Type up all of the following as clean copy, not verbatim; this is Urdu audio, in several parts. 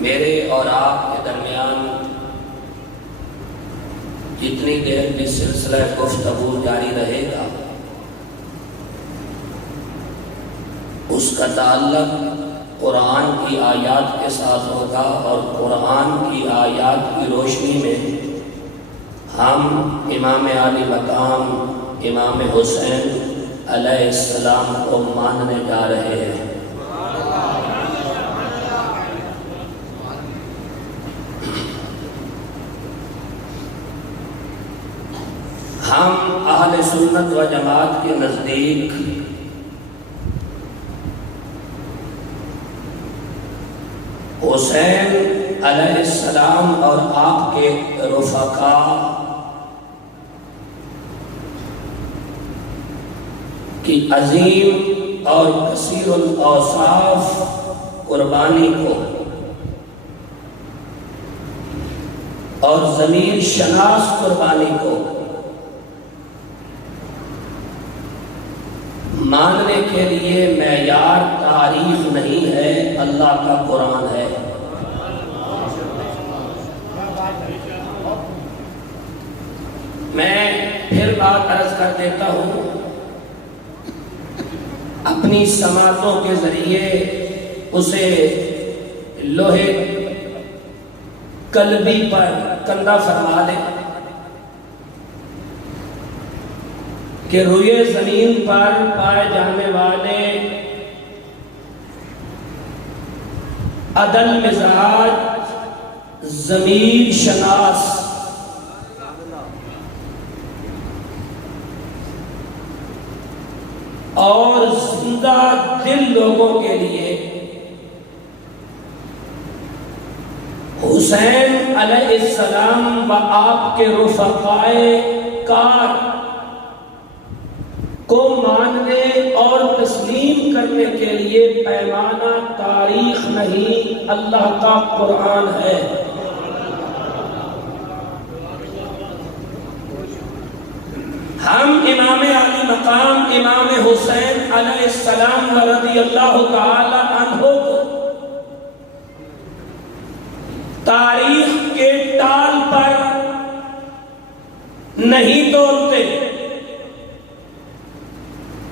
میرے اور آپ کے درمیان جتنی دیر بھی سلسلہ گفتگو جاری رہے گا اس کا تعلق قرآن کی آیات کے ساتھ ہوگا، اور قرآن کی آیات کی روشنی میں ہم امام عالی مقام امام حسین علیہ السلام کو ماننے جا رہے ہیں۔ ہم اہل سنت و جماعت کے نزدیک حسین علیہ السلام اور آپ کے رفقاء کی عظیم اور کثیر الاوصاف قربانی کو اور ضمیر شناس قربانی کو ماننے کے لیے معیار تاریخ نہیں ہے، اللہ کا قرآن ہے۔ میں پھر بات عرض کر دیتا ہوں، اپنی سماعتوں کے ذریعے اسے لوہے قلبی پر کندہ فرما دیں کہ روئے زمین پر پائے جانے والے عدل مزاج ضمیر شناس اور زندہ دل لوگوں کے لیے حسین علیہ السلام و آپ کے رفقائے کار کو ماننے اور تسلیم کرنے کے لیے پیمانہ تاریخ نہیں، اللہ کا قرآن ہے۔ ہم امام عالی مقام امام حسین علیہ السلام رضی اللہ تعالی عنہ کو تاریخ کے ٹال پر نہیں تولتے،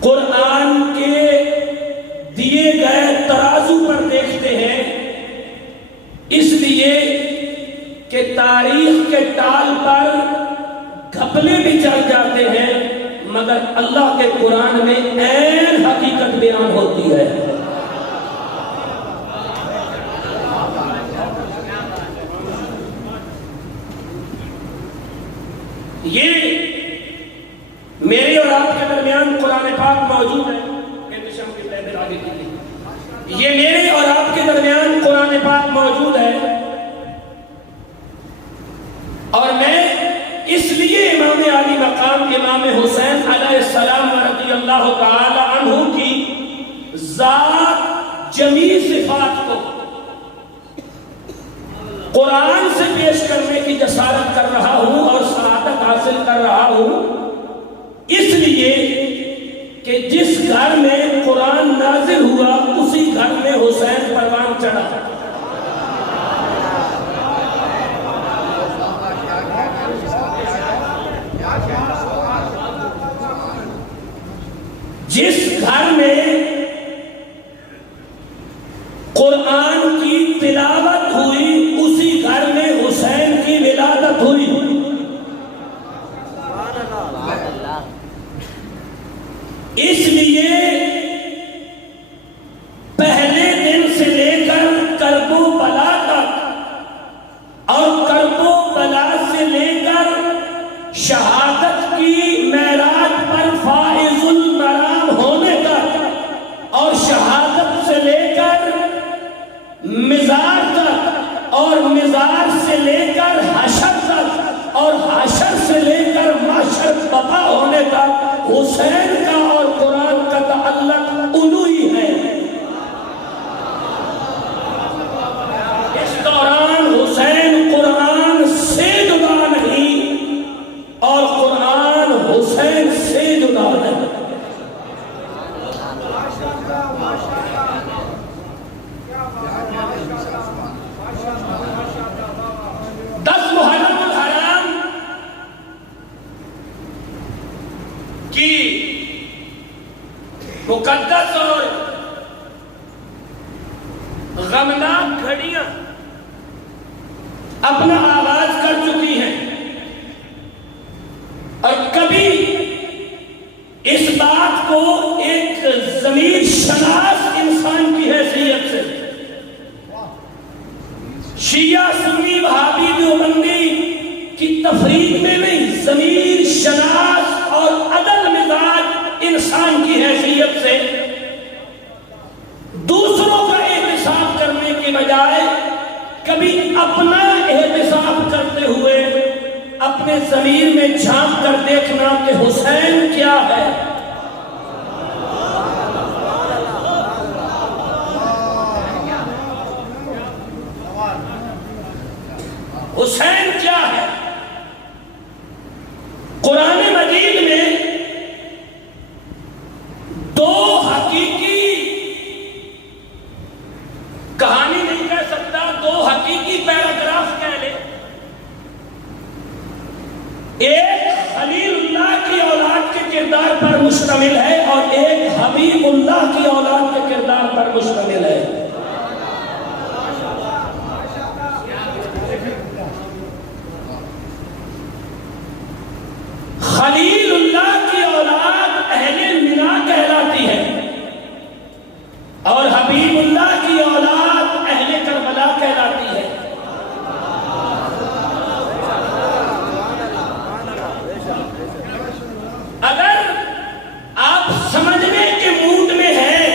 قرآن کے دیے گئے ترازو پر دیکھتے ہیں، اس لیے کہ تاریخ کے ٹال پر گھپلے بھی چل جاتے ہیں مگر اللہ کے قرآن میں عین حقیقت بیان ہوتی ہے۔ یہ میرے اور آپ کے درمیان قرآن پاک موجود ہے، یہ میرے اور آپ کے درمیان قرآن پاک موجود ہے، اور میں اس لیے امام عالی مقام امام حسین علیہ السلام رضی اللہ تعالی عنہ کی ذات جمیع صفات کو قرآن سے پیش کرنے کی جسارت کر رہا ہوں اور سعادت حاصل کر رہا ہوں، اس لیے کہ جس گھر میں قرآن نازل ہوا اسی گھر میں حسین پروان چڑھا۔ جس گھر میں قرآن کی تلاوت ہوئی اسی گھر میں حسین کی ولادت ہوئی۔ اس لیے پہلے دن سے لے کر کرب و بلا تک اور کرب و بلا سے لے کر شہادت کی معراج پر فائز المرام ہونے تک اور شہادت سے لے کر دس محرم الحرام کی مقدس اور غمناک گھڑیاں اپنا آغاز کر چکی ہیں، اور کبھی اس بات کو ایک ضمیر شناس انسان کی حیثیت سے شیعہ سنی وہابی دیوبندی کی تفریق میں نہیں، ضمیر شناس اور عدل مزاج انسان کی حیثیت سے دوسروں کا احتساب کرنے کے بجائے کبھی اپنا احتساب کرتے ہوئے اپنے ضمیر میں جھانک کر دیکھنا کہ حسین کیا ہے، حسین کیا ہے۔ قرآن مجید میں دو حقیقی کہانی نہیں کہہ سکتا، دو حقیقی پیراگراف کہہ لے، ایک خلیل اللہ کی اولاد کے کردار پر مشتمل ہے اور ایک حبیب اللہ کی اولاد کے کردار پر مشتمل ہے۔ خلیل اللہ کی اولاد اہل منا کہلاتی ہے اور حبیب اللہ کی اولاد اہل کربلا کہلاتی ہے۔ اگر آپ سمجھنے کے موڈ میں ہیں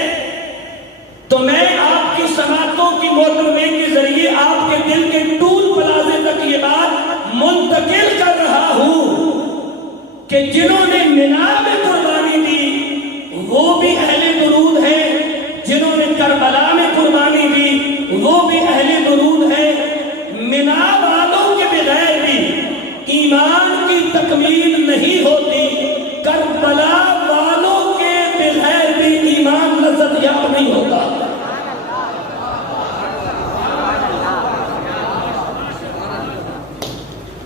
تو میں آپ کی سماعتوں کی موٹروے کے ذریعے آپ کے دل کے ٹول پلازے تک یہ بات منتقل کر رہا ہوں کہ جنہوں نے منا میں قربانی دی وہ بھی اہل درود ہیں، جنہوں نے کربلا میں قربانی دی وہ بھی اہل درود ہیں۔ منا والوں کے بغیر بھی ایمان کی تکمیل نہیں ہوتی، کربلا والوں کے بغیر بھی ایمان لذت یاب نہیں ہوتا۔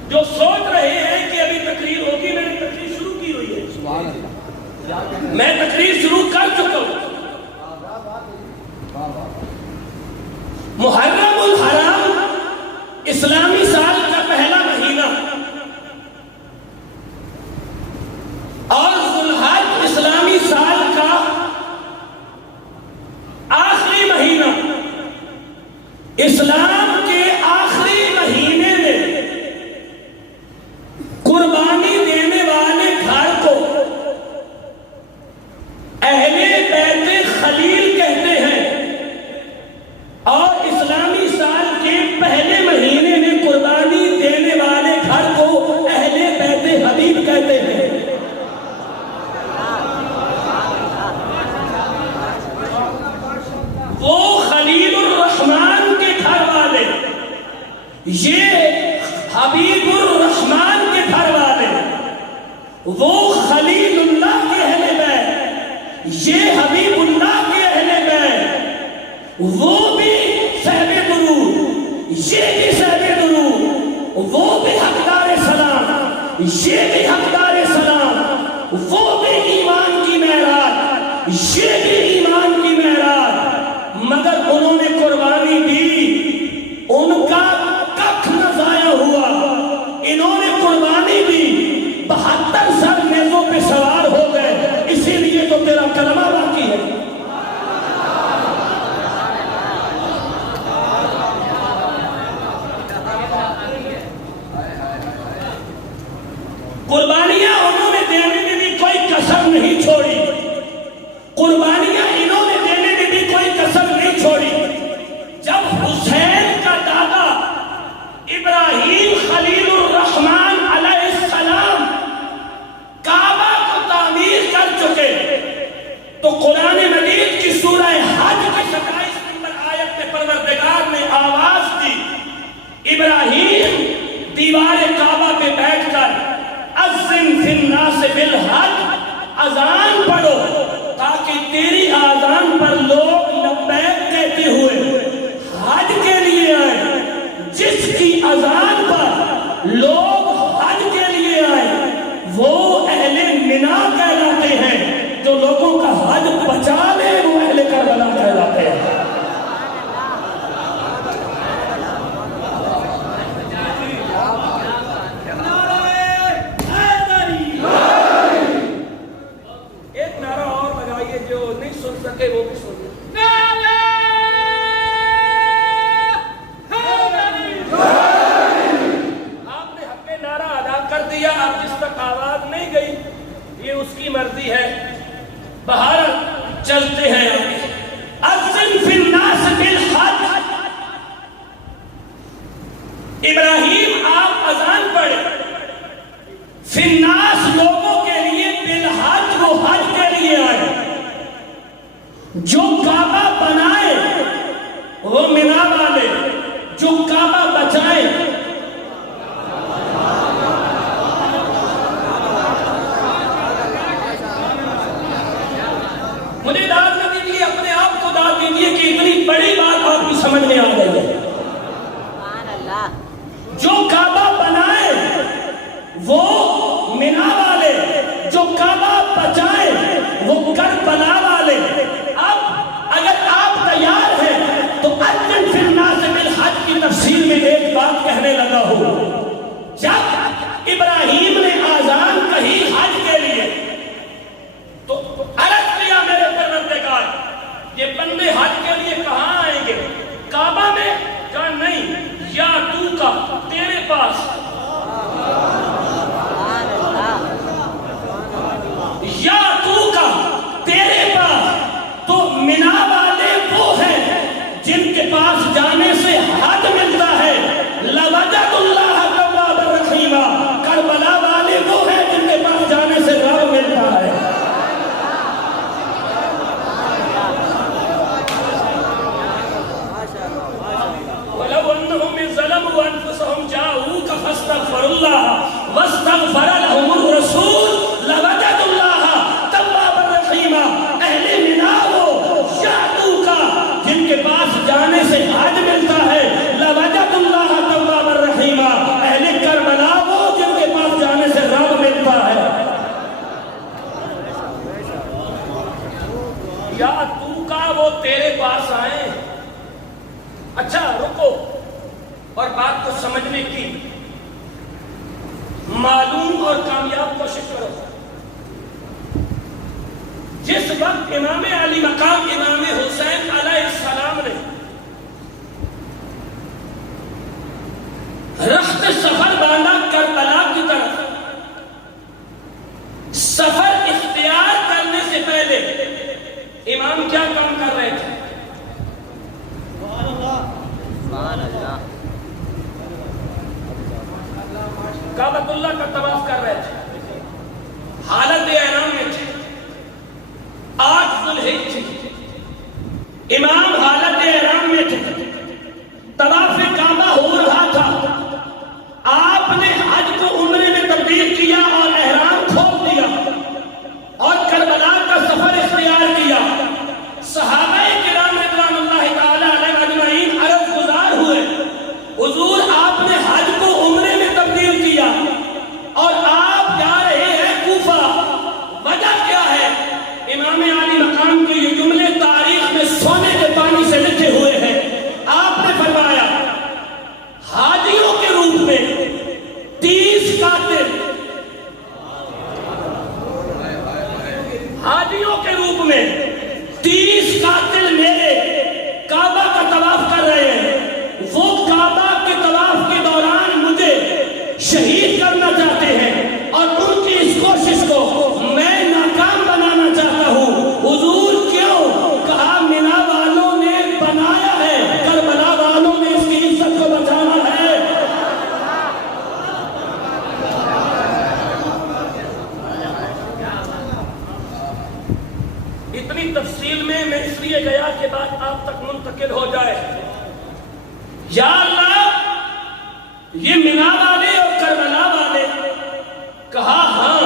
جو سوچ رہے ہیں کہ ابھی تقریر ہوگی، میں نے تقریر شروع کی ہوئی ہے، میں تقریر شروع کر چکا ہوں۔ محرم الحرام اسلامی سال کا پہلا مہینہ اور ذوالحج اسلامی سال کا آخری مہینہ، اسلام کے آخری مہینے میں قربانی دینے والے گھر کو اہل بیت خلیل کہتے ہیں، اور اسلامی سال کے پہلے مہینے میں قربانی دینے والے گھر کو اہل بیت حبیب کہتے ہیں۔ وہ خلیل الرحمن کے گھر والے، یہ حبیب الرحمن کے گھر والے، وہ خلیل اللہ کے اہل بیت، یہ حبیب اللہ کے اہل بیت، وہ بھی صحب درود، یہ بھی صحب درود، وہ بھی حقدار سلام، یہ بھی حقدار سلام، وہ بھی ایمان کی معراج، یہ بھی ایمان کی معراج، مگر انہوں نے قربانی دی، ان کا ککھ نہ ضائع ہوا، انہوں نے قربانی دی، 72 سر نیزوں پہ سوار ہو گئے، اسی لیے تو تیرا کلمہ باقی ہے۔ قربانیاں انہوں نے دینے میں بھی کوئی کسر نہیں چھوڑی، قربانیاں انہوں نے دینے میں بھی کوئی کسر نہیں چھوڑی۔ جب حسین کا دادا ابراہیم خلیل الرحمن علیہ السلام کعبہ کو تعمیر کر چکے تو قرآن مجید کی سورہ حج کی 27 نمبر آیت میں پروردگار نے آواز دی، ابراہیم دیوار کعبہ پہ بیٹھ کر اذن فی الناس بالحج، اذان پڑھو تاکہ کہ تیری آذان پر لوگ لبیک کہتے ہوئے حج کے لیے آئے. جس کی اذان پر لوگ حج کے لیے آئے وہ اہل منا کہلاتے ہیں. جو لوگوں کا حج بچا لے وہ اہل کربلا کہلاتے ہیں. ایک نعرہ اور لگائیے جو نہیں سن سکے وہ بھی سن. آپ نے حق نعرہ ادا کر دیا. اب جس تک آواز نہیں گئی یہ اس کی مرضی ہے. بہر چلتے ہیں آگے. اذن فی الناس بالحج. ابراہیم آپ اذان پڑھے فی الناس لوگوں کے لیے بالحج وہ حج کے لیے آئے. جو کعبہ بنائے وہ منا والے, جو کعبہ بچائے مجھے داد نہ دیجیے, اپنے آپ کو داد دیجیے کہ اتنی بڑی بات آپ کی سمجھ میں آ گئی ہے. جو کعبہ بنائے وہ منا والے, جو کعبہ بچائے وہ کربلا والے. اب اگر آپ تیار ہیں تو اذن فی الناس بالحج کی تفسیر میں ایک بات کہنے لگا ہوں. جب ابراہیم نے آذان کہی حج کے لیے تو عرض کیا میرے پروردگار یہ بندے حج کے لیے کہاں آئیں گے؟ کعبہ میں؟ کہا نہیں, یا تو کا تیرے پاس, یا تو کا تیرے پاس. تو منا والے وہ ہیں جن کے پاس جانے سے حد ملتا ہے. لوجد اللہ توابا رحیما. کربلا والے وہ ہیں جن کے پاس جانے سے رب ملتا ہے. وَلَوْ أَنَّهُمْ إِذْ ظَلَمُوا أَنفُسَهُمْ جَاءُوكَ فَاسْتَغْفَرُوا اللَّهَ وَاسْتَغْفَرَ لَهُمُ الرَّسُولُ لَوَجَدُوا اللَّهَ تَوَّابًا رَحِيمًا. اہل منا وہ کا جن کے پاس جانے سے حج ملتا ہے. لَوَجَدُوا اللَّهَ تَوَّابًا رَحِيمًا. اہل کربلا وہ جن کے پاس جانے سے رب ملتا ہے. یا تو کا وہ تیرے پاس آئیں. اچھا رکو اور بات کو سمجھنے کی معلوم اور کامیاب کوشش کرو. جس وقت امام علی مقام امام حسین علیہ السلام نے رخت سفر باندھا کربلا کی طرف, سفر اختیار کرنے سے پہلے امام کیا کام کر رہے تھے؟ کعبۃ اللہ کا طواف کر رہے تھے, حالت احرام میں تھے. 8 ذوالحجہ تھی, امام حالت احرام میں تھے, طواف کعبہ ہو رہا تھا. آپ نے حج کو عمرے میں تبدیل کیا اور احرام کھول دیا اور کربلا کا سفر اختیار کیا. صحابہ کرام رضوان اللہ تعالی علیہم اجمعین عرض گزار ہوئے, حضور آپ نے حج کو عمرے میں تبدیل کیا اور آپ جا رہے ہیں کوفہ, وجہ کیا ہے؟ امام علی مقام کے یہ جملے تاریخ میں سونے کے پانی سے لکھے ہوئے ہیں. آپ نے فرمایا حاجیوں کے روپ میں 30 قاتل, حاجیوں کے روپ میں 30 قاتل میرے کعبہ کا طواف کر رہے ہیں. وہ کعبہ کے طواف کے دوران مجھے شہید کرنا چاہتے ہیں اور ان کی اس کوشش کو میں ناکام بنانا چاہتا ہوں. حضور کیوں؟ کہا منا والوں نے بنایا ہے, کربلا والوں نے اس کی عزت کو بچانا ہے. اتنی تفصیل میں اس لیے گیا کہ بات آپ تک منتقل ہو جائے. یا اللہ یہ منا والے اور کربلا والے, کہا ہاں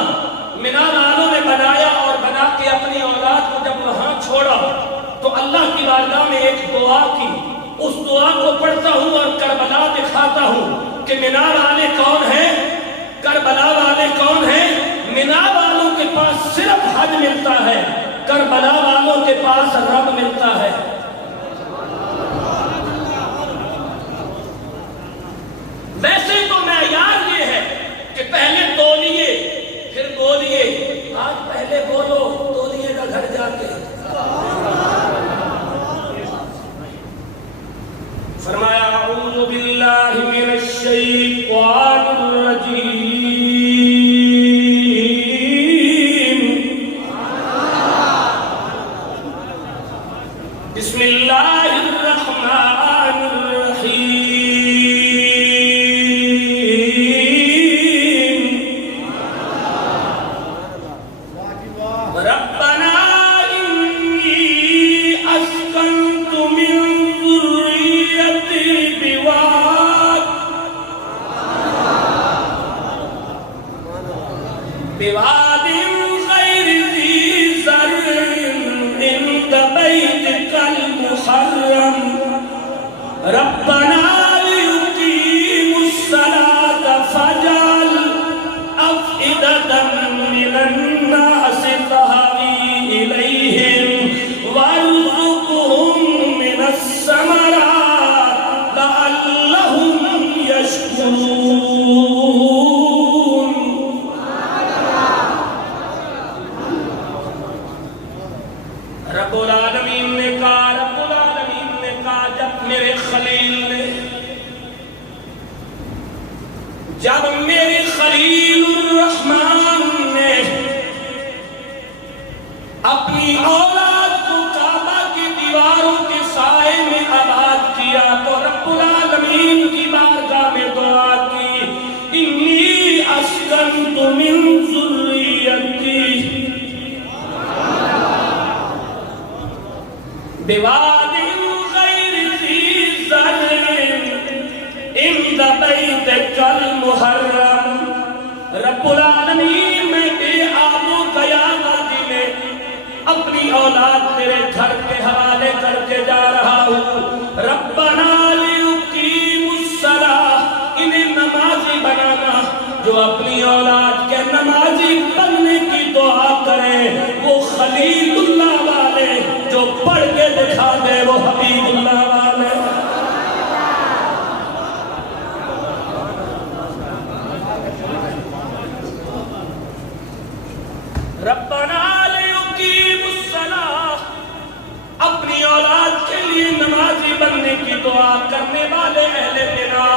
منا والوں نے بنایا اور بنا کے اپنی اولاد کو جب اللہ کی بارگاہ میں ایک دعا کی، اس دعا کو پڑھتا ہوں اور کربلا دکھاتا ہوں کہ مینا والے کون ہیں، کربلا والے کون ہیں۔ مینا والوں کے پاس صرف حج ملتا ہے، کربلا والوں کے پاس رب ملتا ہے۔ ویسے تو معیار یہ ہے کہ پہلے تولیے پھر بولیے، آج پہلے بولو تولیے کا گھر جا کے۔ فرمایا اعوذ باللہ من الشیطان الرجیم، بسم اللہ الرحمن الرحیم، ربنا انی اسکنت من ذریتی بواد غیر ذی زرع عند بیتک المحرم ربنا لیقیموا الصلاة فاجعل أفئدة من الناس تهوی إلیہم وارزقهم من الثمرات لعلهم یشکرون۔ رب العالمین نے کہا جب میرے خلیل نے، جب میرے خلیل الرحمن نے اپنی اولاد کو کعبہ کی دیواروں کے سائے میں آباد کیا تو رب العالمین کی بارگاہ میں دعا کی، انی اسکنت من ذریتی بواد غیر ذی زرع عند بیتک المحرم۔ رب العالمین میں بے آب و گیا وادی میں اپنی اولاد تیرے گھر کے حوالے کر کے جا رہا ہوں۔ ربنا لیقیموا الصلاۃ، انہیں نمازی بنانا، جو اپنی اولاد کے نمازی بننے کی دعا کرے وہ خلیل اللہ والے، جو پڑھ کے دکھا دے وہ حبیب اللہ والے۔ ربنا لیقیموا الصلاۃ، اپنی اولاد کے لیے نمازی بننے کی دعا کرنے والے اہل مینا،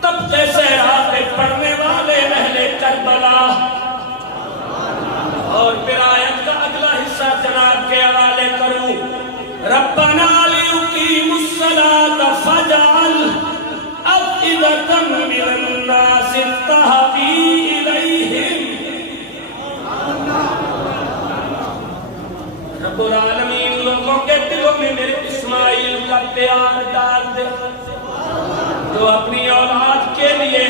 طبقے صحرا پہ پڑھنے والے اہل کربلا۔ اور پھر آیت کا اگلا حصہ جناب کے حوالے کروں، ربنا لیقیموا الصلاۃ فاجعل أفئدة من الناس تهوی إلیہم۔ رب العالمین لوگوں کے دلوں میں میرے اسماعیل کا پیار ڈال دے، جو اپنی اولاد کے لیے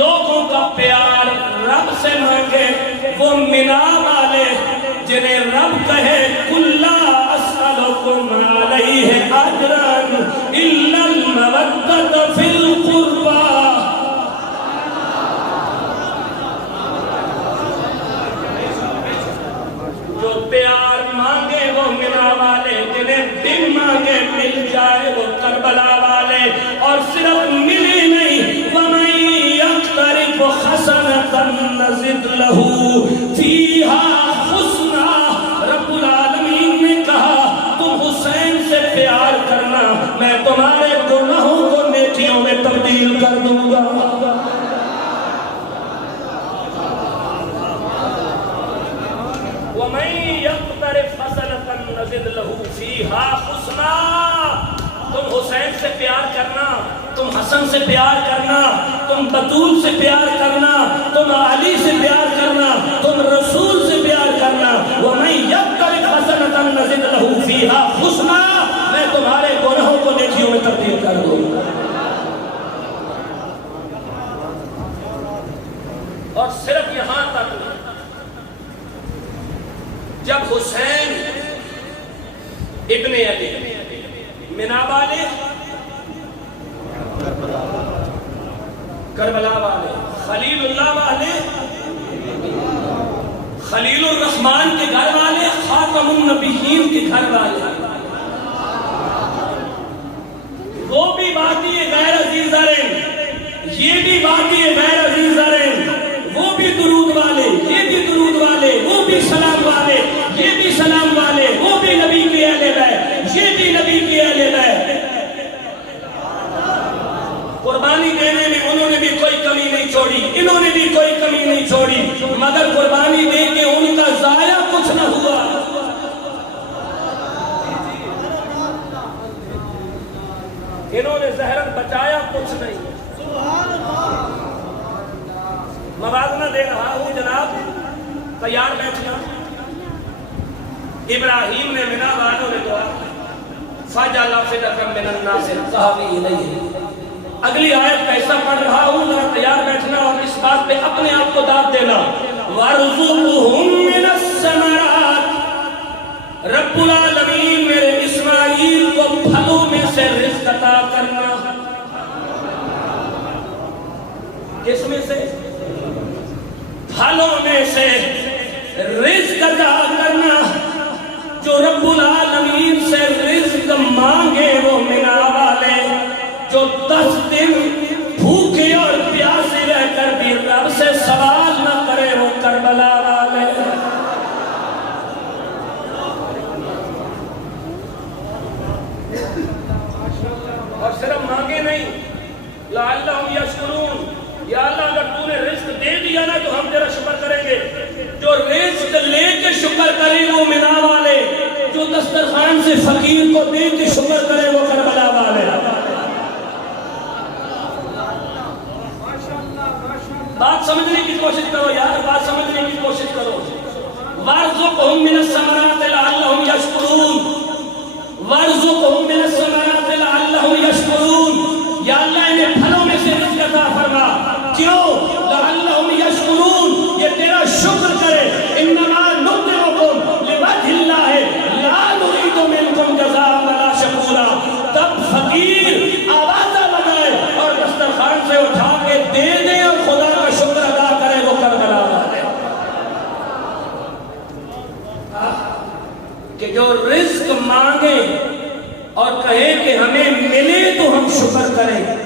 لوگوں کا پیار رب سے مانگے، وہ مینا والے جنہیں رب کہے قُل لَا أَسْأَلُكُمْ عَلَيْهِ أَجْرًا إِلَّا الْمَوَدَّةَ فِي الْقُرْبَى۔ جو پیار مانگے وہ مینا والے، جنہیں دن مانگے مل جائے وہ کربلا والے، اور صرف ملی نہیں، وَمَن يَقْتَرِفْ حَسَنَةً نَزِدْ لَهُ فِيهَا حُسْنًا۔ رب العالمین نے کہا تم حسین سے پیار کرنا، میں تمہارے گناہوں کو نیکیوں میں تبدیل کر دوں گا۔ وَمَن يَقْتَرِفْ حَسَنَةً نَزِدْ لَهُ فِيهَا حُسْنًا۔ تم حسین سے پیار کرنا، تم حسن سے پیار کرنا، تم بطول سے پیار کرنا، تم علی سے پیار کرنا، تم رسول سے پیار کرنا۔ وَمَن يَقْتَرِفْ حَسَنَةً نَزِدْ لَهُ فِيهَا حُسْنًا، میں تمہارے گناہوں کو نیکیوں میں تبدیل کر دوں گا۔ اور صرف یہاں تک جب حسین ابن علی، منا والے کربلا والے، خلیل اللہ والے، خلیل الرحمن کے گھر والے، خاتم النبیین کے گھر والے، وہ بھی باقی غیر عزیزارین، یہ بھی باقی غیر عزیزارین، وہ بھی درود والے، یہ بھی درود والے، وہ بھی سلام والے، یہ بھی سلام والے، وہ بھی نبی کے اہل بیت، یہ بھی نبی کے اہل بیت۔ قربانی دینے میں انہوں نے بھی کوئی کمی نہیں چھوڑی، انہوں نے بھی کوئی کمی نہیں چھوڑی، مگر قربانی دے کے ان کا ضائع کچھ نہ ہوا۔ انہوں نے زہرن بچایا کچھ نہیں۔ موازنہ دے رہا ہوں جناب، تیار بیٹھنا۔ ابراہیم نے منا والوں نے دعا فَجَعَلَ أَفْئِدَةً مِّنَ النَّاسِ تَهْوِي إِلَيْهِمْ۔ اگلی آیت کیسا پڑھ رہا ہوں، ذرا تیار بیٹھنا اور اس بات پہ اپنے آپ کو داد دینا۔ وَارْزُقْهُم مِّنَ الثَّمَرَاتِ، رب العالمین میرے اسماعیل کو پھلوں میں سے رزق عطا کرنا۔ کس میں سے؟ پھلوں میں سے رزق عطا کرنا۔ جو رب العالمین سے رزق مانگے وہ منا والے، جو 10 دن بھوکے اور پیاسے رہ کر بھی رب سے سوال نہ کرے وہ کربلا والے۔ اور صرف مانگے نہیں، لعلہم یشکرون، یا اللہ اگر تو نے رزق دے دیا نا تو ہم تیرا شکر کریں گے۔ جو رزق لے کے شکر کرے وہ منا والے، جو دسترخوان سے فقیر کو دے کے شکر کرے وہ کربلا والے۔ بات سمجھنے کی کوشش کرو یار، بات سمجھنے کی کوشش کرو۔ وَارْزُقْهُم مِّنَ الثَّمَرَاتِ لَعَلَّهُمْ يَشْكُرُونَ، وَارْزُقْهُم مِّنَ الثَّمَرَاتِ لَعَلَّهُمْ يَشْكُرُونَ، یا اللہ انہیں پھلوں میں سے رزق عطا فرما۔ کیوں؟ لَعَلَّهُمْ يَشْكُرُونَ، یہ تیرا شکر کرے۔ إِنَّمَا نُطْعِمُكُمْ لِوَجْهِ اللَّهِ لَا نُرِيدُ مِنكُمْ جَزَاءً وَلَا شُكُورًا۔ تب فقیر آوازہ لگائے اور دسترخوان سے اٹھا کے دے دے اور خدا کا شکر ادا کرے وہ کربلا والے۔ کہ جو رزق مانگے اور کہے کہ ہمیں ملے تو ہم شکر کریں،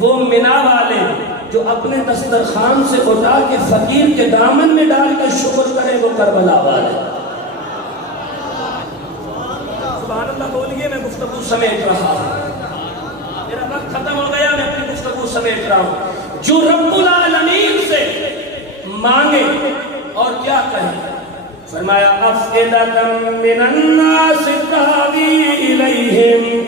وہ منا والے۔ جو اپنے دسترخوان سے اٹھا کے فقیر کے دامن میں ڈال کے شکر کرے وہ کربلا والے۔ سبحان اللہ بولیے، میں گفتگو سمیٹ رہا ہوں، میرا وقت ختم ہو گیا، میں اپنی گفتگو سمیٹ رہا ہوں۔ جو رب العالمین سے مانگے اور کیا کہیں، فرمایا أَفْئِدَةً مِّنَ النَّاسِ تَهْوِي إِلَيْهِمْ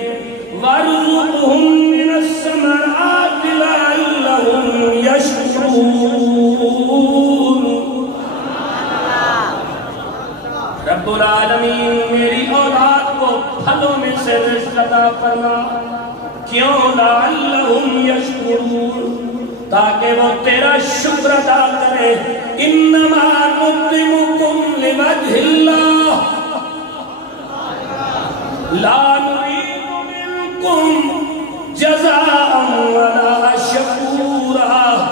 وَارْزُقْهُم مِّنَ الثَّمَرَاتِ لَعَلَّهُمْ يَشْكُرُونَ۔ رب العالمین میری اولاد کو پھلوں میں سے رزق عطا فرما۔ کیوں؟ لَعَلَّهُمْ يَشْكُرُونَ، تاکہ وہ تیرا شکر ادا کرے۔ انما نطعمکم لوجہ اللہ لا نريد منکم جزاء ولا شکورا۔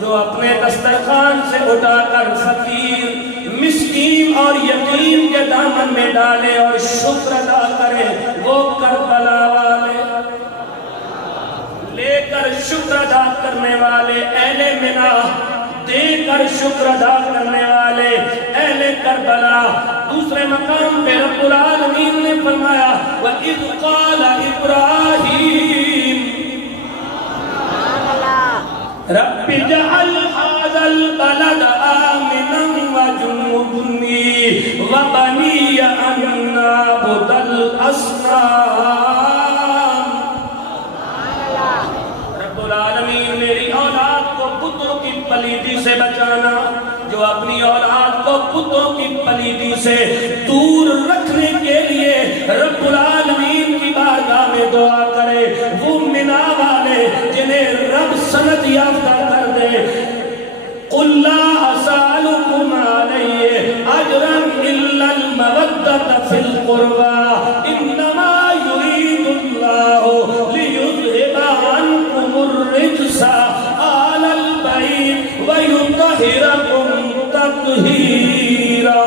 جو اپنے دسترخوان سے اٹھا کر فقیر، مسکین اور یتیم کے دامن میں ڈالے اور شکر ادا کرے وہ کربلا والے۔ لے کر شکر ادا کرنے والے اہل منا، دے کر شکر ادا کرنے والے اہل کربلا۔ دوسرے مقام پہ رب العالمین نے فرمایا وَإِذْ قَالَ إِبْرَاهِيمُ رَبِّ اجْعَلْ هَٰذَا الْبَلَدَ آمِنًا وَاجْنُبْنِي وَبَنِيَّ أَن نَّعْبُدَ الْأَصْنَامَ۔ العالمین میری اولاد کو بتوں کی پلیدی سے بچانا۔ جو اپنی اولاد کو بتوں کی پلیدی سے دور رکھنے کے لیے رب العالمین کی بارگاہ میں دعا کرے، وہ منا والے جنہیں رب سند یافتہ کر دے۔ قُلْ لَا أَسْأَلُكُمْ عَلَيْهِ أَجْرًا إِلَّا الْمَوَدَّةَ فِي الْقُرْبَىٰ ونطهركم تطهيرا.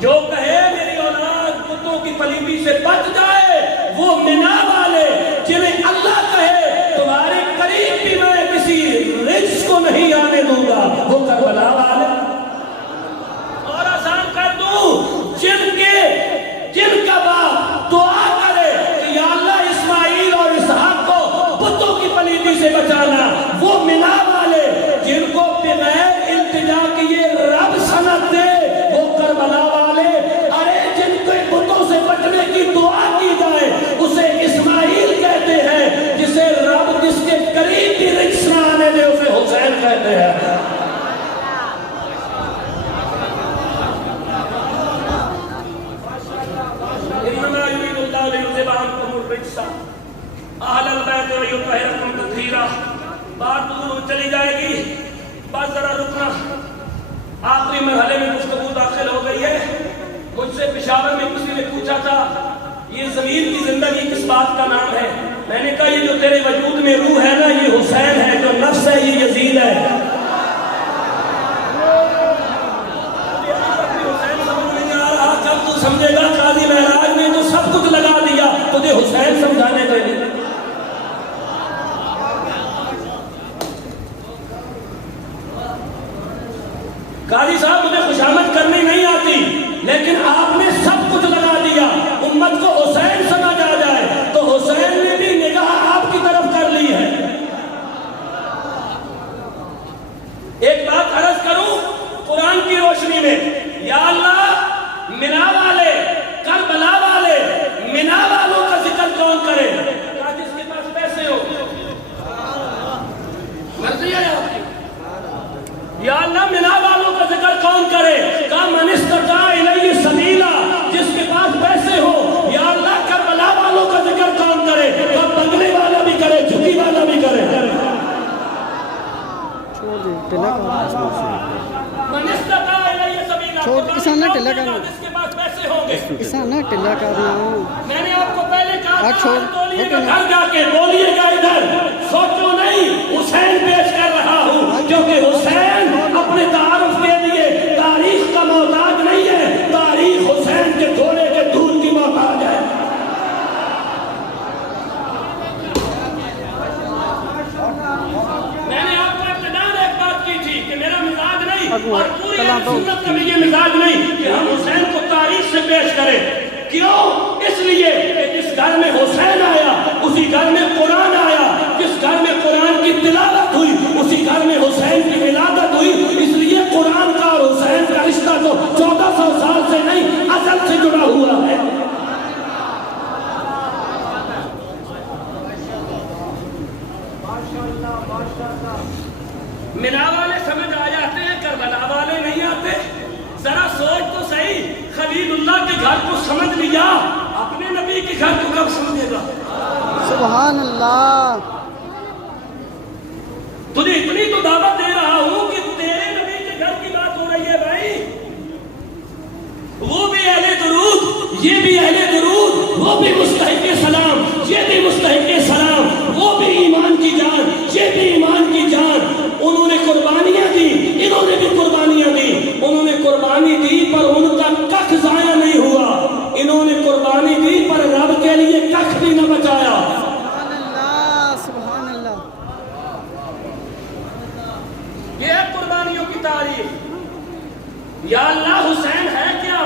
جو کہے میری اولاد بتوں کی پلیدی سے بچ جائے وہ منا والے جنہیں اللہ کہے تمہارے قریب بھی میں کسی رجس کو نہیں آنے دوں گا وہ کربلا والے. اور آسان کر دوں جن کا باپ دعا کرے کہ یا اللہ اسماعیل اور اسحاق کو بتوں کی پلیدی سے بچانا وہ منا والے جن کو بغیر التجا کیے رب سند دے وہ کربلا والے. ارے جن کے بتوں سے بچنے کی دعا کی جائے اسے اسماعیل کہتے ہیں, جسے رب جس کے قریب بھی رجس نہ آنے دے اسے حسین کہتے ہیں. انما یرید اللہ لیذھب عنکم الرجس اہل البیت ویطہرکم تطہیرا. بات دور چلی جائے گی, بات ذرا رکنا. آخری مرحلے میں گفتگو داخل ہو گئی ہے. مجھ سے پشاور میں کسی نے پوچھا تھا یہ ضمیر کی زندگی کس بات کا نام ہے. میں نے کہا یہ جو تیرے وجود میں روح ہے نا یہ حسین ہے, جو نفس ہے یہ یزید ہے. حسین سمجھ نہیں آ رہا, جب تو سمجھے گا قاضی معراج نے تو سب کچھ لگا دیا تجھے حسین سمجھانے کے لیے. قاضی صاحب مجھے خوشامد کرنی نہیں آتی لیکن آپ نے سب کچھ لگا دیا امت کو حسین سمجھ آ جائے تو حسین نے بھی نگاہ آپ کی طرف کر لی ہے. ایک بات عرض کروں قرآن کی روشنی میں, یا اللہ منا والے کربلا والے منا والوں کا ذکر کون کرے؟ جس کے پاس پیسے ہو مرضی ہے آپ کی. یا اللہ منا والوں کا ذکر کون کرے؟ کہا من استطاع الیہ سبیلا, جس کے پاس پیسے ہو. یا اللہ کربلا والوں کا ذکر کون کرے؟ کہا بنگلے والا بھی کرے جھکی والا بھی کرے. من استطاع الیہ سبیلا, جس کے پاس پیسے ہوں گے. میں نے آپ کو پہلے کہا بولیے گا گھر جا کے بولیے گا ادھر, سوچو نہیں حسین پیش کر رہا ہوں کیونکہ حسین اپنے تعارف کے لیے تاریخ کا محتاج نہیں ہے, تاریخ حسین کے گھوڑے کے دودھ کی محتاج ہے. میں نے آپ کو ابتداء ایک بات کی تھی کہ میرا مزاج نہیں اور پوری سنت کا بھی یہ مزاج نہیں کہ ہم حسین کو تاریخ سے پیش کریں. کیوں؟ اس لیے کہ جس گھر میں حسین آیا اسی گھر میں قرآن آیا, جس گھر میں قرآن کی تلاوت ہوئی اسی گھر میں حسین کی ولادت ہوئی. اس لیے قرآن کا اور حسین کا رشتہ تو 1400 سال سے نہیں ازل سے جڑا ہوا ہے. منا والے سمجھ آ جاتے ہیں, کربلا والے نہیں آتے. ذرا سوچ تو صحیح, خلیل اللہ کے گھر کو سمجھ لیا, اپنے نبی کے گھر کو کب سمجھے گا؟ سبحان اللہ. تجھے اتنی تو دعوت دے رہا ہوں کہ تیرے نبی کے گھر کی بات ہو رہی ہے بھائی. وہ بھی اہل درود, یہ بھی اہل درود, وہ بھی مستحق سلام, یہ بھی مستحق سلام, وہ بھی ایمان کی جان, یہ بھی ایمان کی جان. انہوں نے قربانیاں دی, انہوں نے بھی قربانیاں دی. انہوں نے قربانی دی پر ان کا کخ ضائع نہیں ہوا, انہوں نے قربانی دی پر رب کے لیے کخ بھی نہ بچایا. سبحان اللہ, سبحان اللہ. یہ ہے قربانیوں کی تاریخ. یا اللہ حسین ہے کیا؟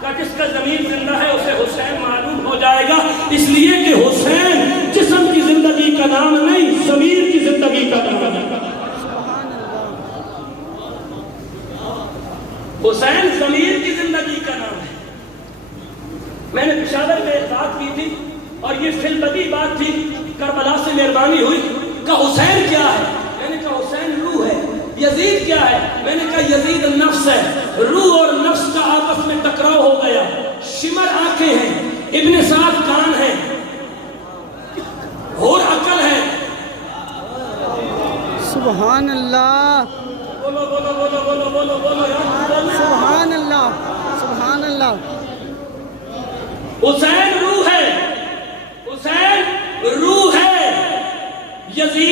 کہ جس کا ضمیر زندہ ہے اسے حسین معلوم ہو جائے گا. اس لیے کہ حسین جسم کی زندگی کا نام نہیں, ضمیر کی زندگی کا نام ہے. حسین ضمیر کی زندگی کا نام ہے. میں نے پشاور میں ایک بات کی تھی اور یہ فی البدی بات تھی, کربلا سے مہربانی ہوئی. کہ حسین کیا ہے؟ میں نے کہا حسین روح ہے. یزید کیا ہے؟ میں نے کہا یزید نفس ہے. روح اور نفس کا آپس میں ٹکراؤ ہو گیا. شمر آنکھیں ہیں, ابن سعد کان ہے, اور عقل ہے. سبحان اللہ, بولو بولو بولو بولو بولو بولو سبحان اللہ, سبحان اللہ. حسین روح ہے, حسین روح ہے. یزید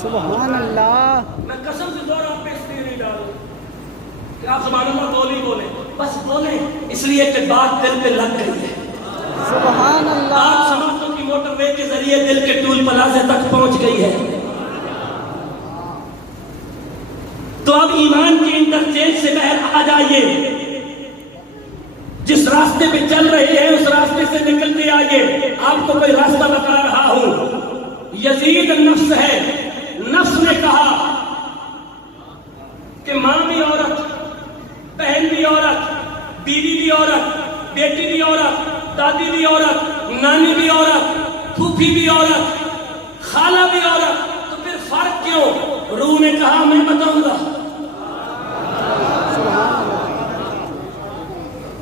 سبحان اللہ میں قسم سے زور آپ پہ اس لیے نہیں ڈالوں کہ آپ سبحان اللہ بولیں بس بولیں، اس لیے کہ بات دل پہ لگ گئی ہے۔ سبحان آپ اللہ سمجھتوں کی موٹر وے کے ذریعے دل کے ٹول پلازے تک پہنچ گئی ہے۔ تو اب ایمان کی انٹرچینج سے باہر آ جائیے، جس راستے پہ چل رہے ہیں اس راستے سے نکلتے آئیے۔ آپ کو کوئی راستہ بتا رہا ہوں، یزید نفس ہے، نفس نے کہا کہ ماں بھی عورت، بہن بھی عورت، بیوی بھی عورت، بیٹی بھی عورت، دادی بھی عورت، نانی بھی عورت، پھوپھی بھی عورت، خالہ بھی عورت، تو پھر فرق کیوں؟ روح نے کہا میں بتاؤں گا۔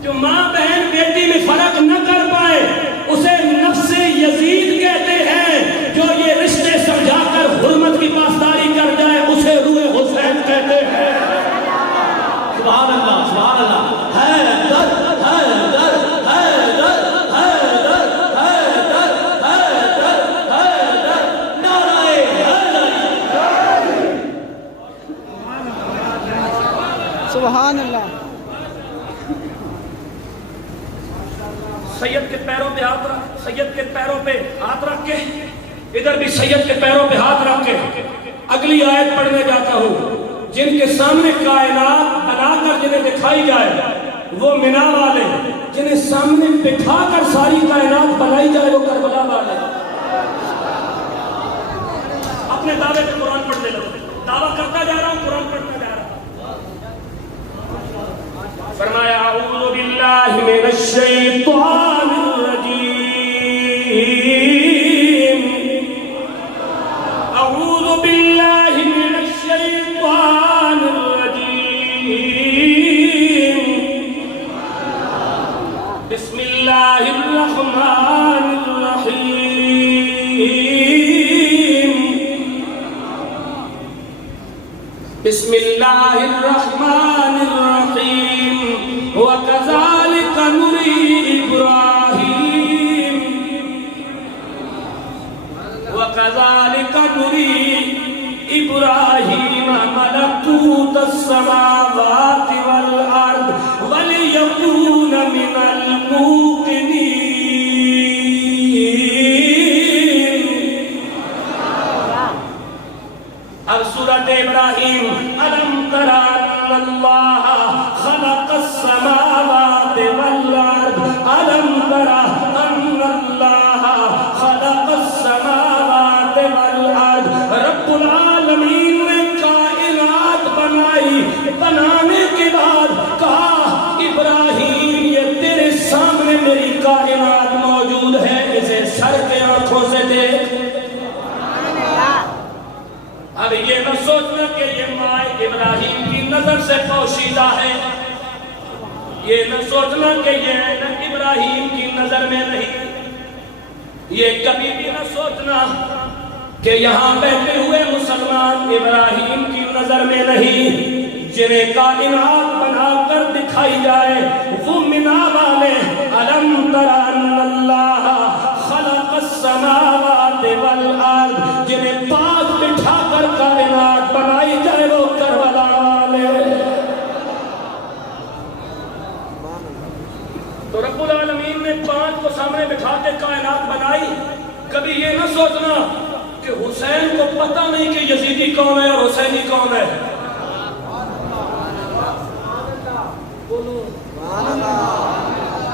جو ماں بہن بیٹی میں فرق نہ کر پائے اسے نفس یزید کہتے ہیں، جو یہ رشتے سمجھا کر حرمت کی پاسداری کر جائے اسے روح حسین کہتے ہیں۔ سبحان اللہ سبحان اللہ۔ حیدر حیدر حیدر حیدر حیدر حیدر حیدر نعرہ حیدر۔ سبحان اللہ سید کے پیروں پہ ہاتھ رکھ، سید کے پیروں پہ ہاتھ رکھ کے ادھر بھی سید کے پیروں پہ ہاتھ رکھ کے اگلی آیت پڑھنے جاتا ہوں۔ جن کے سامنے کائنات بنا کر جنہیں دکھائی جائے وہ مینا والے، جنہیں سامنے بٹھا کر ساری کائنات بنائی جائے وہ کربلا والے۔ اپنے دعوے پہ قرآن پڑھنے لگو، دعویٰ کرتا جا رہا ہوں، قرآن پڑھتا جا رہا ہوں۔ فرمایا اعوذ باللہ من الشیطان الرجیم، اعوذ باللہ من الشیطان الرجیم، بسم اللہ الرحمن الرحیم، بسم اللہ الرحمن الرحیم، وَكَذَلِكَ نُرِي إِبْرَاهِيمَ وَكَذَلِكَ نُرِي إِبْرَاهِيمَ مَلَكُوتَ السَّمَاوَاتِ وَالْأَرْضِ وَلِيَكُونَ مِنَ الْمُوقِنِينَ۔ اب سورۃ ابراہیم، أَلَمْ تَرَ أَنَّ اللَّهَ خلق السماوات والأرض، ألم تر أن الله خلق السماوات والأرض۔ رب العالمین نے کائنات بنائی، بنانے کے بعد کہا ابراہیم یہ تیرے سامنے میری کائنات موجود ہے، اسے سر کے آنکھوں سے دیکھ۔ اب یہ نہ سوچنا کہ یہ ماں ابراہیم کی نظر سے پوشیدہ ہے، یہ نہ سوچنا کہ یہ ابراہیم کی نظر میں نہیں، یہ کبھی بھی نہ سوچنا کہ یہاں بیٹھے ہوئے مسلمان ابراہیم کی نظر میں نہیں۔ جنہیں کائنات بنا کر دکھائی جائے وہ مینا والے، أَلَمْ تَرَ أَنَّ اللَّهَ خَلَقَ السَّمَاوَاتِ وَالْأَرْضِ، جنہیں پاس بٹھا کر کائنات بنائی جائے وہ کربلا والے۔ تو رب العالمین نے پانچ کو سامنے بٹھا کے کائنات بنائی۔ کبھی یہ نہ سوچنا کہ حسین کو پتہ نہیں کہ یزیدی کون ہے اور حسینی کون ہے۔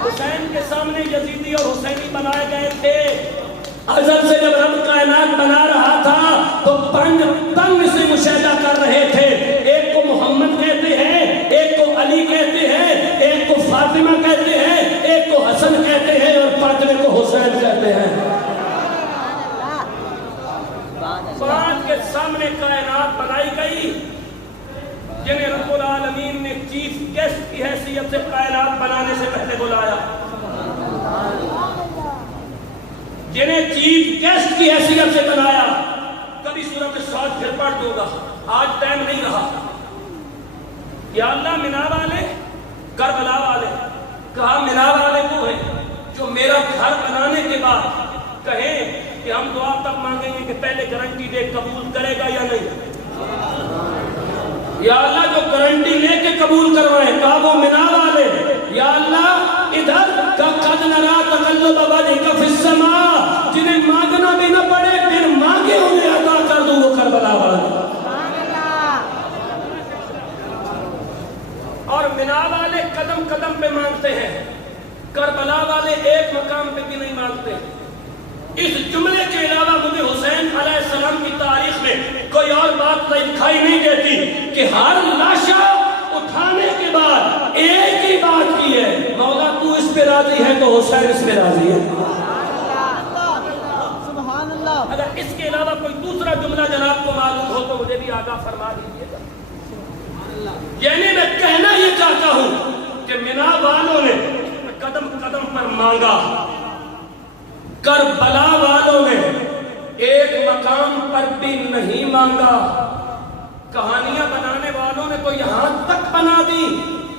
حسین کے سامنے یزیدی اور حسینی بنائے گئے تھے۔ ازل سے جب رب کائنات بنا رہا تھا تو تنگ سے مشاہدہ کر رہے تھے، ایک کو محمد کہتے ہیں، ایک کو علی کہتے ہیں، ایک کو فاطمہ کہتے ہیں، ایک کو حسن کہتے ہیں اور پانچویں کو حسین کہتے ہیں۔ پانچ کے سامنے کائنات بنائی گئی، جنہیں رب العالمین نے چیف گیسٹ کی حیثیت سے کائنات بنانے سے پہلے بلایا، جنہیں چیف گیسٹ کی حیثیت سے بنایا۔ کبھی سورۃ الصاد پھر پڑھ دوں گا، آج ٹائم نہیں رہا۔ یا اللہ مینا والے، کربلا والے، کہا مینا والے وہ ہیں جو میرا گھر بنانے کے بعد کہیں کہ ہم دعا تب مانگیں گے کہ پہلے گارنٹی دے قبول کرے گا یا نہیں. یا اللہ جو گارنٹی لے کے قبول کروائے کہا وہ منا والے. یا اللہ ادھر کا قد نرا تقلب وجهك فی السماء جنہیں مانگنا بھی نہ پڑے پھر مانگے انہیں عطا کر دوں وہ کربلا والے. اور منا والے قدم قدم پہ مانگتے ہیں, کربلا والے ایک مقام پہ بھی نہیں مانگتے. اس جملے کے علاوہ مجھے حسین علیہ السلام کی تاریخ میں کوئی اور بات دکھائی نہیں دیتی کہ ہر لاشا اٹھانے کے بعد ایک ہی بات کی ہے, مولا تو اس پہ راضی ہے تو حسین اس پہ راضی ہے. سبحان اللہ. اگر اس کے علاوہ کوئی دوسرا جملہ جناب کو معلوم ہو تو مجھے بھی آگاہ فرما دیجیے گا. یعنی میں کہنا یہ چاہتا ہوں کہ منا والوں نے قدم قدم پر مانگا, کربلا والوں نے ایک مقام پر بھی نہیں مانگا. کہانیاں بنانے والوں نے تو یہاں تک بنا دی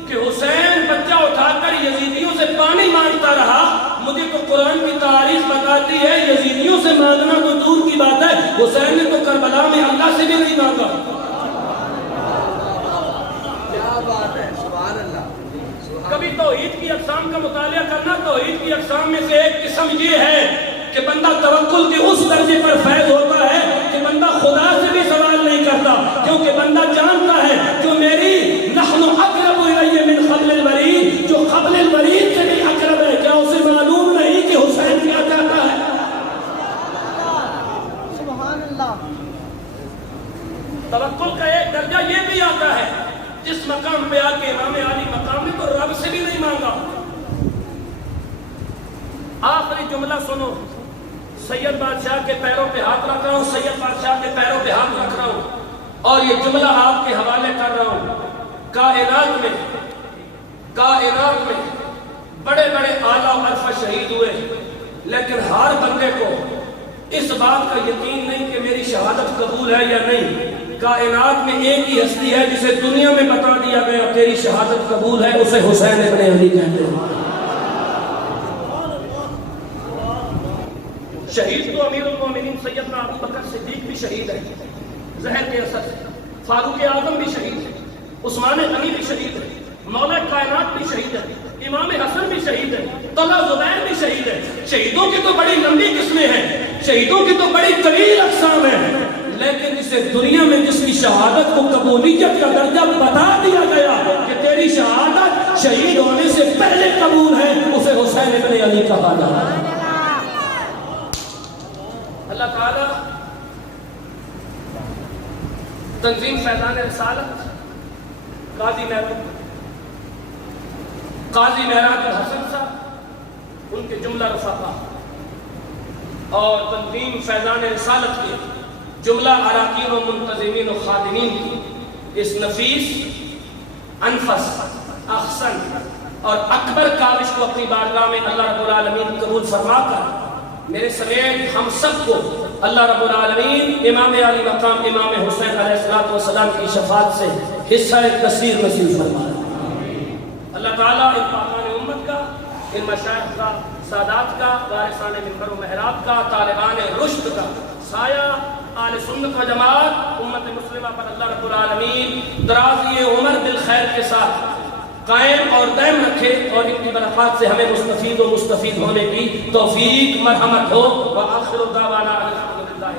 کہ حسین بچہ اٹھا کر یزیدیوں سے پانی مانگتا رہا. مجھے تو قرآن کی تاریخ بتاتی ہے یزیدیوں سے مانگنا تو دور کی بات ہے, حسین نے تو کربلا میں اللہ سے بھی نہیں مانگا. کیا بات ہے, سبحان اللہ. کبھی توحید کی اقسام کا مطالعہ کرنا. توحید کی اقسام میں سے ایک قسم یہ ہے کہ بندہ توکل کے اس درجے پر فیض ہوتا ہے کہ بندہ خدا سے بھی سوال نہیں کرتا, کیونکہ بندہ جانتا ہے جو میری نحن اقرب الیہ من حبل الورید, جو حبل الورید سے بھی اقرب ہے, کیا اسے معلوم نہیں کہ حسین کیا چاہتا ہے؟ سبحان اللہ. توکل کا ایک درجہ یہ بھی آتا ہے جس مقام پہ آ کے امام علی مقام میں تو رب سے بھی نہیں مانگا. آخری جملہ سنو, سید بادشاہ کے پیروں پہ ہاتھ رکھ رہا ہوں, سید بادشاہ کے پیروں پہ ہاتھ رکھ رہا ہوں اور یہ جملہ آپ کے حوالے کر رہا ہوں. کائنات میں بڑے بڑے اعلیٰ و عرفہ شہید ہوئے, لیکن ہر بندے کو اس بات کا یقین نہیں کہ میری شہادت قبول ہے یا نہیں. کائنات میں ایک ہی ہستی ہے جسے دنیا میں بتا دیا گیا تیری شہادت قبول ہے, اسے حسین ابن علی کہتے ہیں. شہید تو امیر المومنین سیدنا ابو بکر صدیق بھی شہید ہے زہر کے اثر سے, فاروق اعظم بھی شہید ہے, عثمان غنی بھی شہید ہے, مولا کائنات بھی شہید ہے, امام حسن بھی شہید ہے, طلحہ زبیر بھی شہید ہے. شہیدوں کی تو بڑی لمبی قسمیں ہیں, شہیدوں کی تو بڑی طویل اقسام ہیں, لیکن اسے دنیا میں جس کی شہادت کو قبولیت کا درجہ بتا دیا گیا کہ تیری شہادت شہید ہونے سے پہلے قبول ہے, اسے حسین ابن علی کہا جاتا ہے. اللہ تعالیٰ تنظیم فیضان رسالت, قاضی معراج الحسن صاحب, ان کے جملہ رفقا اور تنظیم فیضان رسالت کے جملہ اراکین و منتظمین و خادمین کی اس نفیس, انفس, احسن اور اکبر کاوش کو اپنی بارگاہ میں اللہ رب العالمین قبول فرما کر میرے سمیت ہم سب کو اللہ رب العالمین امام علی مقام امام حسین علیہ السلام کی شفاعت سے حصہ کثیر نصیب فرمائے. اللہ تعالیٰ ان پاکان امت کا, ان مشائخ کا, سادات کا, وارثان منبر و محراب کا, طالبان رشد کا سایہ آل سنت و جماعت امت مسلمہ پر اللہ رب العالمین درازی عمر بالخیر کے ساتھ قائم اور دائم رکھے, اور ان کی برکات سے ہمیں مستفید ہونے کی توفیق مرحمت ہو. وآخر دعوانا الحمدللہ.